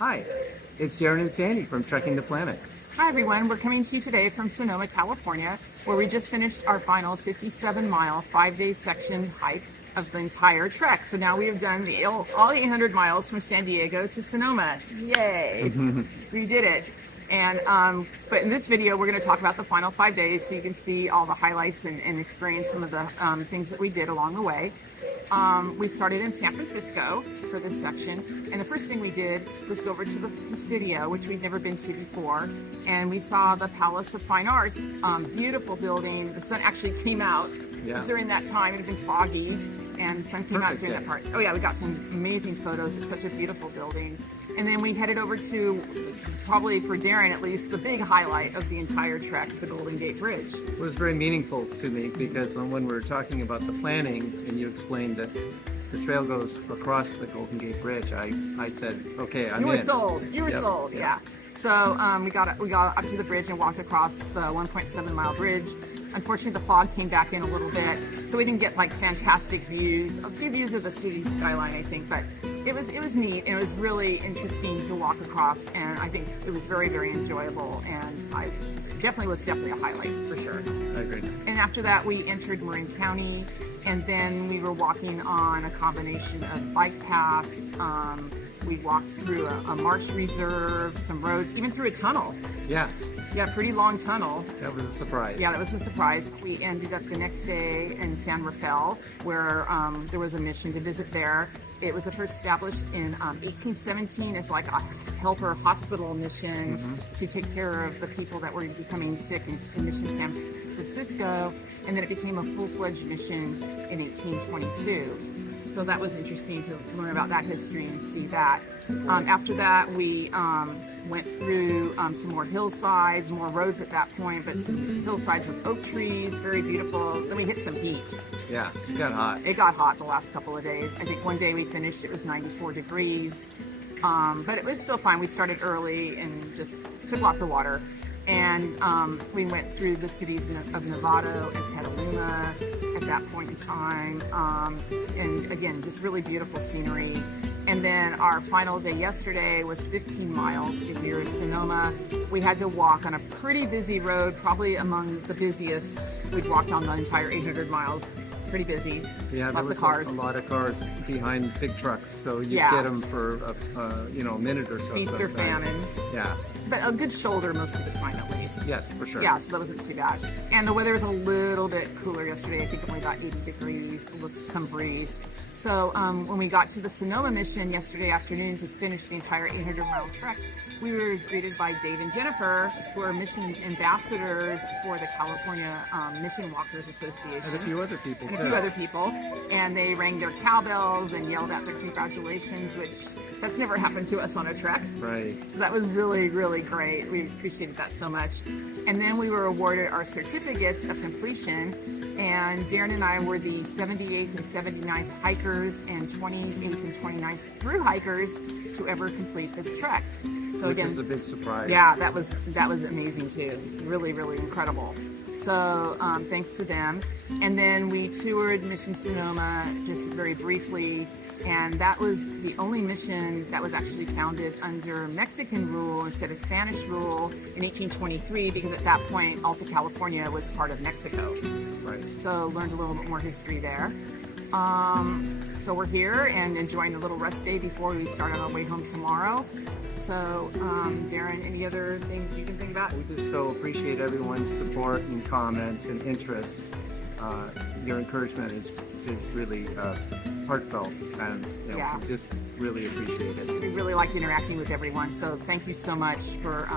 Hi, it's Darren and Sandy from Trekking the Planet. Hi everyone, we're coming to you today from Sonoma, California, where we just finished our final 57-mile, 5-day section hike of the entire trek. So now we have done all 800 miles from San Diego to Sonoma. Yay! We did it. And but in this video, we're going to talk about the final 5 days, so you can see all the highlights and experience some of the things that we did along the way. We started in San Francisco for this section, and the first thing we did was go over to the Presidio, which we'd never been to before, and we saw the Palace of Fine Arts, beautiful building. The sun actually came out during that time. It had been foggy, and the sun came out during that part. Oh yeah, we got some amazing photos. It's such a beautiful building. And then we headed over to, probably for Darren at least, the big highlight of the entire trek, the Golden Gate Bridge. It was very meaningful to me because when we were talking about the planning and you explained that the trail goes across the Golden Gate Bridge, I said, okay, I'm in. You were sold. You were sold, yeah. So we got up to the bridge and walked across the 1.7-mile bridge. Unfortunately, the fog came back in a little bit, so we didn't get like fantastic views. A few views of the city skyline, I think, but it was neat, and it was really interesting to walk across, and I think it was very, very enjoyable, and I was definitely a highlight for sure. I agree. And after that, we entered Marin County, and then we were walking on a combination of bike paths. We walked through a marsh reserve, some roads, even through a tunnel. Yeah, pretty long tunnel. that was a surprise. Yeah, that was a surprise. We ended up the next day in San Rafael, where there was a mission to visit there. It was first established in 1817 as like a helper hospital mission to take care of the people that were becoming sick in Mission San Francisco, and then it became a full-fledged mission in 1822. So that was interesting to learn about that history and see that. After that, we went through some more hillsides, more roads at that point, but some hillsides with oak trees, very beautiful. Then we hit some heat. Yeah, it got hot. It got hot the last couple of days. I think one day we finished, it was 94 degrees, but it was still fine. We started early and just took lots of water. And we went through the cities of Novato and Petaluma at that point in time. And again, just really beautiful scenery. And then our final day yesterday was 15 miles to here in Sonoma. We had to walk on a pretty busy road, probably among the busiest. We'd walked on the entire 800 miles. Pretty busy. Yeah, lots there of cars. was a lot of cars behind big trucks, so you get them for a minute or so. Feast or famine. Yeah. But a good shoulder most of the time at least. Yes, for sure. Yeah, so that wasn't too bad. And the weather was a little bit cooler yesterday. I think only about 80 degrees with some breeze. So when we got to the Sonoma mission yesterday afternoon to finish the entire 800-mile trek, we were greeted by Dave and Jennifer, who are mission ambassadors for the California Mission Walkers Association. And a few other people, and a few other people. And they rang their cowbells and yelled out their congratulations, which that's never happened to us on a trek. Right. So that was really, really great. We appreciated that so much. And then we were awarded our certificates of completion. And Darren and I were the 78th and 79th hikers and 28th and 29th through hikers to ever complete this trek. So Which again, is a big surprise. Yeah, that was amazing too. Really, really incredible. So thanks to them. And then we toured Mission Sonoma just very briefly. And that was the only mission that was actually founded under Mexican rule instead of Spanish rule in 1823, because at that point, Alta California was part of Mexico. Right. So learned a little bit more history there. So we're here and enjoying a little rest day before we start on our way home tomorrow. So Darren, any other things you can think about? We just so appreciate everyone's support and comments and interest. Your encouragement is really heartfelt, and we just really appreciate it. We really liked interacting with everyone, so thank you so much for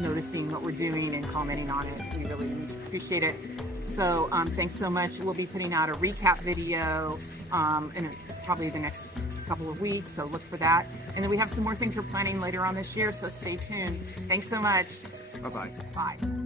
noticing what we're doing and commenting on it. We really appreciate it. So thanks so much. We'll be putting out a recap video in probably the next couple of weeks, so look for that. And then we have some more things we're planning later on this year, so stay tuned. Thanks so much. Bye-bye. Bye.